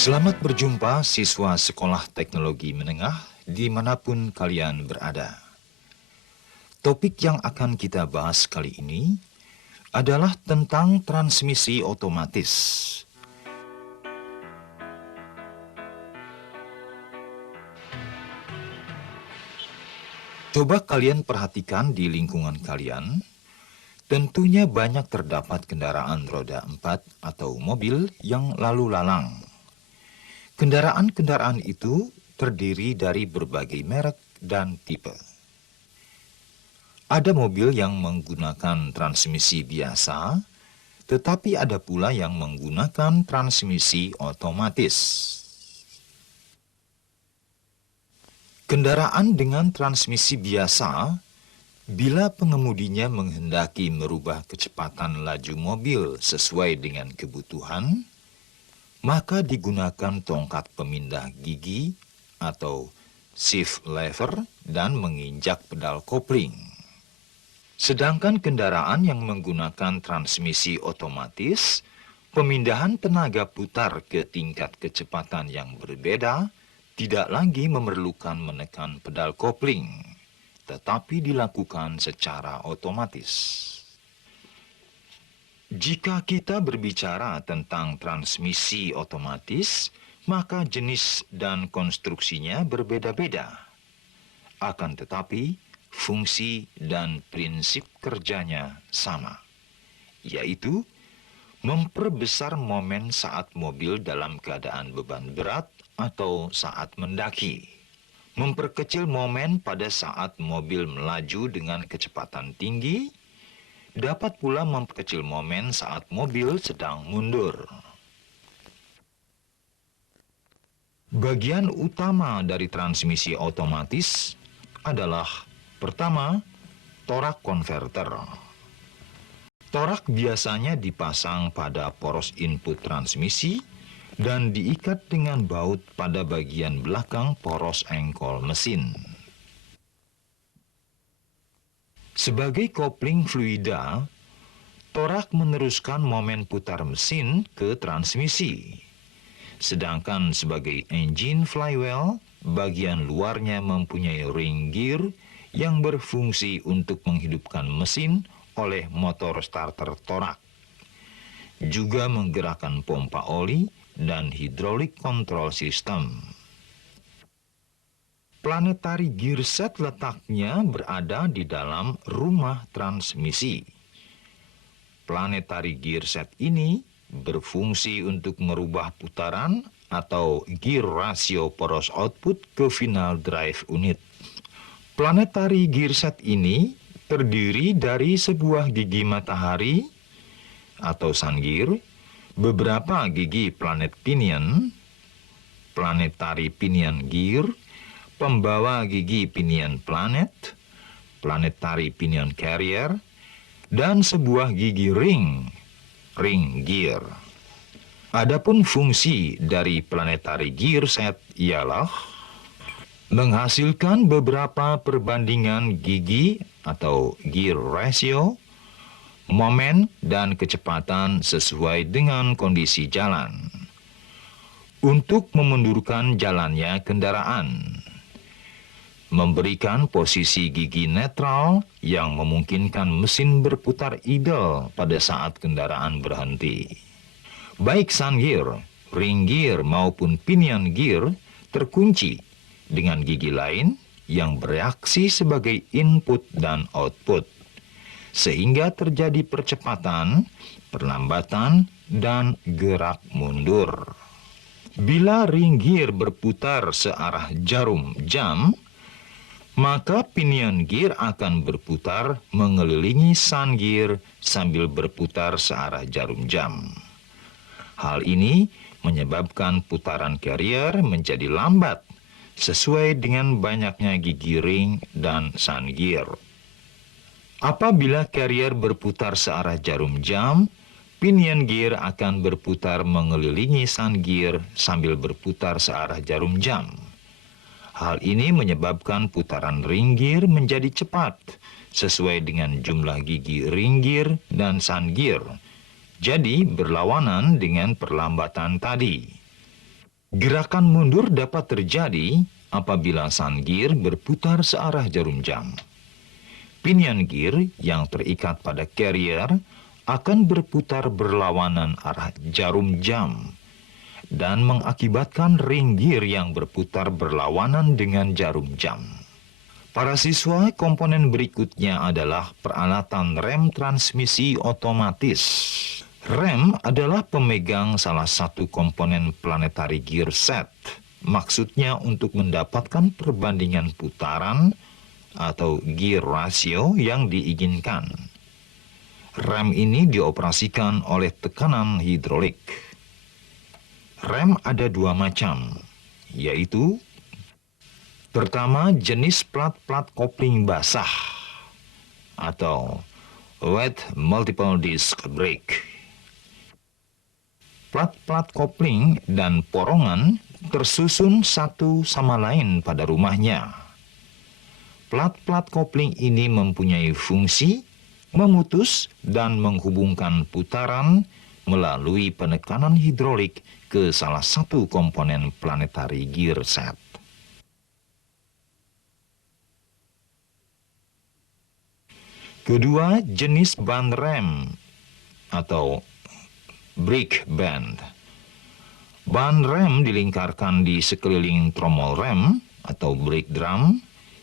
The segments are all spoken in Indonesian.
Selamat berjumpa siswa sekolah teknologi menengah dimanapun kalian berada. Topik yang akan kita bahas kali ini adalah tentang transmisi otomatis. Coba kalian perhatikan di lingkungan kalian, tentunya banyak terdapat kendaraan roda 4 atau mobil yang lalu lalang. Kendaraan-kendaraan itu terdiri dari berbagai merek dan tipe. Ada mobil yang menggunakan transmisi biasa, tetapi ada pula yang menggunakan transmisi otomatis. Kendaraan dengan transmisi biasa, bila pengemudinya menghendaki merubah kecepatan laju mobil sesuai dengan kebutuhan, maka digunakan tongkat pemindah gigi atau shift lever dan menginjak pedal kopling. Sedangkan kendaraan yang menggunakan transmisi otomatis, pemindahan tenaga putar ke tingkat kecepatan yang berbeda tidak lagi memerlukan menekan pedal kopling, tetapi dilakukan secara otomatis. Jika kita berbicara tentang transmisi otomatis, maka jenis dan konstruksinya berbeda-beda. Akan tetapi, fungsi dan prinsip kerjanya sama, yaitu memperbesar momen saat mobil dalam keadaan beban berat atau saat mendaki. Memperkecil momen pada saat mobil melaju dengan kecepatan tinggi, dapat pula memperkecil momen saat mobil sedang mundur. Bagian utama dari transmisi otomatis adalah pertama, torak konverter. Torak biasanya dipasang pada poros input transmisi dan diikat dengan baut pada bagian belakang poros engkol mesin. Sebagai kopling fluida, torak meneruskan momen putar mesin ke transmisi. Sedangkan sebagai engine flywheel, bagian luarnya mempunyai ring gear yang berfungsi untuk menghidupkan mesin oleh motor starter torak. Juga menggerakkan pompa oli dan hidrolik control system. Planetary gear set letaknya berada di dalam rumah transmisi. Planetary gear set ini berfungsi untuk merubah putaran atau gear ratio poros output ke final drive unit. Planetary gear set ini terdiri dari sebuah gigi matahari atau sun gear, beberapa gigi planet pinion, planetary pinion gear, pembawa gigi pinion planet, planetary pinion carrier, dan sebuah gigi ring gear. Adapun fungsi dari planetary gear set ialah menghasilkan beberapa perbandingan gigi atau gear ratio, momen dan kecepatan sesuai dengan kondisi jalan. Untuk memundurkan jalannya kendaraan, memberikan posisi gigi netral yang memungkinkan mesin berputar idle pada saat kendaraan berhenti. Baik sun gear, ring gear maupun pinion gear terkunci dengan gigi lain yang bereaksi sebagai input dan output, sehingga terjadi percepatan, perlambatan, dan gerak mundur. Bila ring gear berputar searah jarum jam, maka pinion gear akan berputar mengelilingi sun gear sambil berputar searah jarum jam. Hal ini menyebabkan putaran carrier menjadi lambat sesuai dengan banyaknya gigi ring dan sun gear. Apabila carrier berputar searah jarum jam, pinion gear akan berputar mengelilingi sun gear sambil berputar searah jarum jam. Hal ini menyebabkan putaran ring gear menjadi cepat sesuai dengan jumlah gigi ring gear dan sun gear. Jadi berlawanan dengan perlambatan tadi. Gerakan mundur dapat terjadi apabila sang gear berputar searah jarum jam. Pinion gear yang terikat pada carrier akan berputar berlawanan arah jarum jam dan mengakibatkan ring gear yang berputar berlawanan dengan jarum jam. Para siswa, komponen berikutnya adalah peralatan rem transmisi otomatis. Rem adalah pemegang salah satu komponen planetary gear set. Maksudnya untuk mendapatkan perbandingan putaran atau gear ratio yang diinginkan. Rem ini dioperasikan oleh tekanan hidrolik. Rem ada dua macam, yaitu pertama, jenis plat-plat kopling basah atau wet multiple disc brake. Plat-plat kopling dan porongan tersusun satu sama lain pada rumahnya. Plat-plat kopling ini mempunyai fungsi memutus dan menghubungkan putaran melalui penekanan hidrolik ke salah satu komponen planetary gear set. Kedua, jenis ban rem atau brake band. Ban rem dilingkarkan di sekeliling tromol rem atau brake drum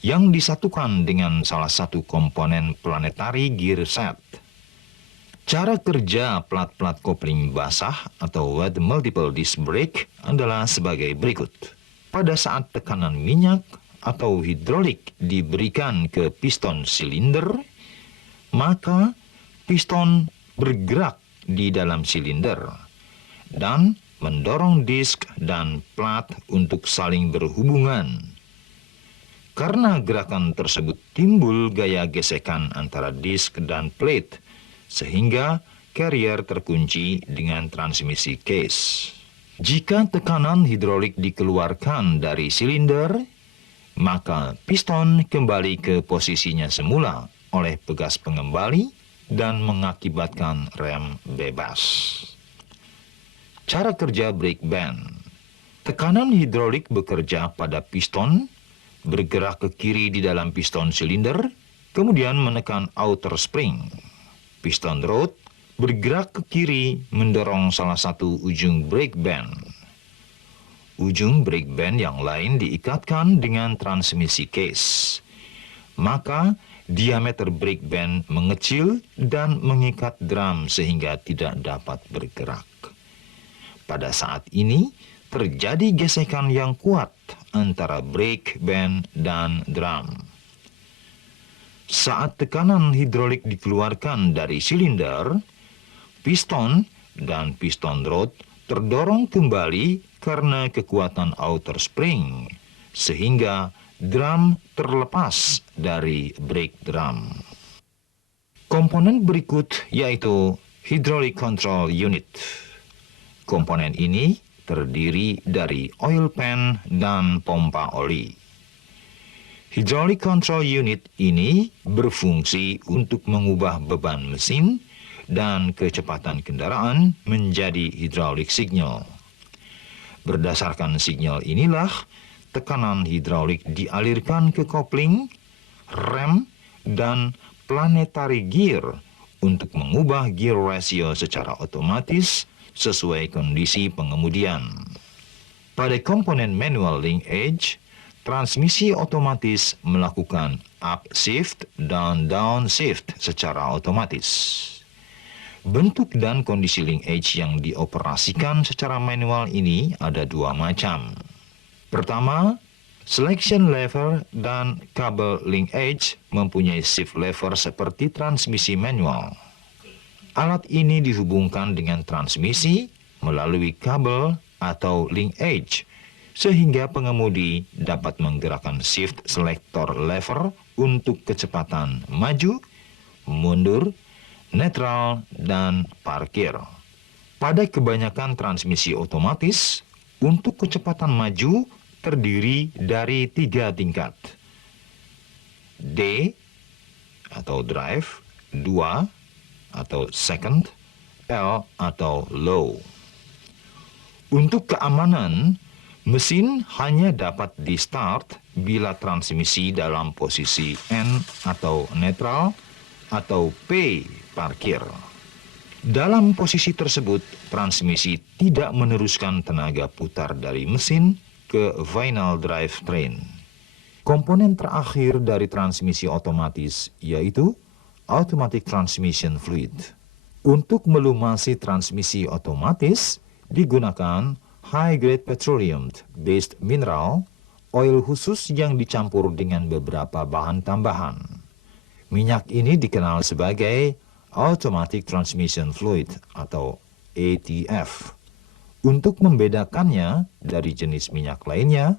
yang disatukan dengan salah satu komponen planetary gear set. Cara kerja plat-plat kopling basah atau wet multiple disc brake adalah sebagai berikut. Pada saat tekanan minyak atau hidrolik diberikan ke piston silinder, maka piston bergerak di dalam silinder dan mendorong disk dan plat untuk saling berhubungan. Karena gerakan tersebut timbul gaya gesekan antara disk dan plate, sehingga carrier terkunci dengan transmisi case. Jika tekanan hidrolik dikeluarkan dari silinder, maka piston kembali ke posisinya semula oleh pegas pengembali dan mengakibatkan rem bebas. Cara kerja brake band. Tekanan hidrolik bekerja pada piston, bergerak ke kiri di dalam piston silinder, kemudian menekan outer spring. Piston rod bergerak ke kiri mendorong salah satu ujung brake band. Ujung brake band yang lain diikatkan dengan transmisi case. Maka diameter brake band mengecil dan mengikat drum sehingga tidak dapat bergerak. Pada saat ini terjadi gesekan yang kuat antara brake band dan drum. Saat tekanan hidrolik dikeluarkan dari silinder, piston dan piston rod terdorong kembali karena kekuatan outer spring, sehingga drum terlepas dari brake drum. Komponen berikut yaitu hydraulic control unit. Komponen ini terdiri dari oil pan dan pompa oli. Hydraulic control unit ini berfungsi untuk mengubah beban mesin dan kecepatan kendaraan menjadi hydraulic signal. Berdasarkan signal inilah, tekanan hidrolik dialirkan ke kopling, rem, dan planetary gear untuk mengubah gear ratio secara otomatis sesuai kondisi pengemudian. Pada komponen manual linkage, transmisi otomatis melakukan upshift dan downshift secara otomatis. Bentuk dan kondisi linkage yang dioperasikan secara manual ini ada dua macam. Pertama, selection lever dan kabel linkage mempunyai shift lever seperti transmisi manual. Alat ini dihubungkan dengan transmisi melalui kabel atau linkage, sehingga pengemudi dapat menggerakkan shift selector lever untuk kecepatan maju, mundur, netral, dan parkir. Pada kebanyakan transmisi otomatis, untuk kecepatan maju terdiri dari 3 tingkat. D atau drive, 2 atau second, L atau low. Untuk keamanan, Mesin hanya dapat di-start bila transmisi dalam posisi N atau netral atau P parkir. Dalam posisi tersebut, transmisi tidak meneruskan tenaga putar dari mesin ke final drivetrain. Komponen terakhir dari transmisi otomatis yaitu automatic transmission fluid. Untuk melumasi transmisi otomatis digunakan high-grade petroleum-based mineral, oil khusus yang dicampur dengan beberapa bahan tambahan. Minyak ini dikenal sebagai automatic transmission fluid atau ATF. Untuk membedakannya dari jenis minyak lainnya,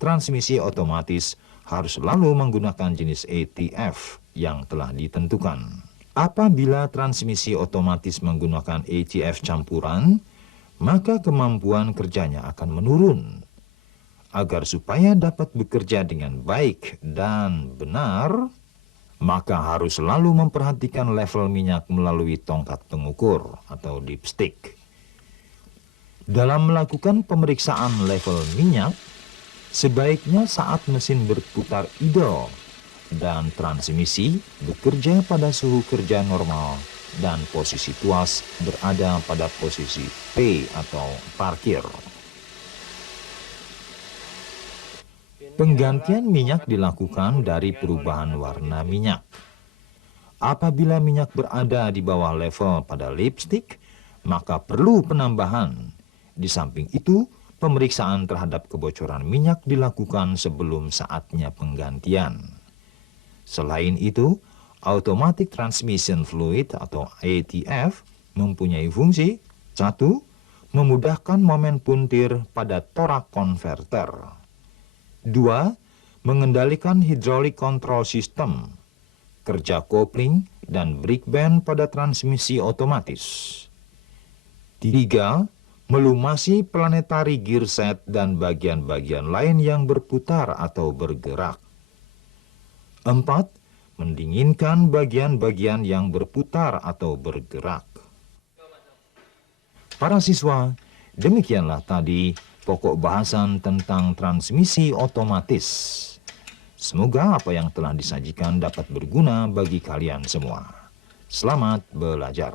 transmisi otomatis harus selalu menggunakan jenis ATF yang telah ditentukan. Apabila transmisi otomatis menggunakan ATF campuran, maka kemampuan kerjanya akan menurun. Agar supaya dapat bekerja dengan baik dan benar, maka harus selalu memperhatikan level minyak melalui tongkat pengukur atau dipstick. Dalam melakukan pemeriksaan level minyak, sebaiknya saat mesin berputar idle dan transmisi bekerja pada suhu kerja normal dan posisi tuas berada pada posisi P atau parkir. Penggantian minyak dilakukan dari perubahan warna minyak. Apabila minyak berada di bawah level pada lipstick, maka perlu penambahan. Di samping itu, pemeriksaan terhadap kebocoran minyak dilakukan sebelum saatnya penggantian. Selain itu, automatic transmission fluid atau ATF mempunyai fungsi 1. Memudahkan momen puntir pada torak converter. 2. Mengendalikan hydraulic control system, kerja kopling dan brake band pada transmisi otomatis. 3. Melumasi planetary gear set dan bagian-bagian lain yang berputar atau bergerak. 4. Mendinginkan bagian-bagian yang berputar atau bergerak. Para siswa, demikianlah tadi pokok bahasan tentang transmisi otomatis. Semoga apa yang telah disajikan dapat berguna bagi kalian semua. Selamat belajar.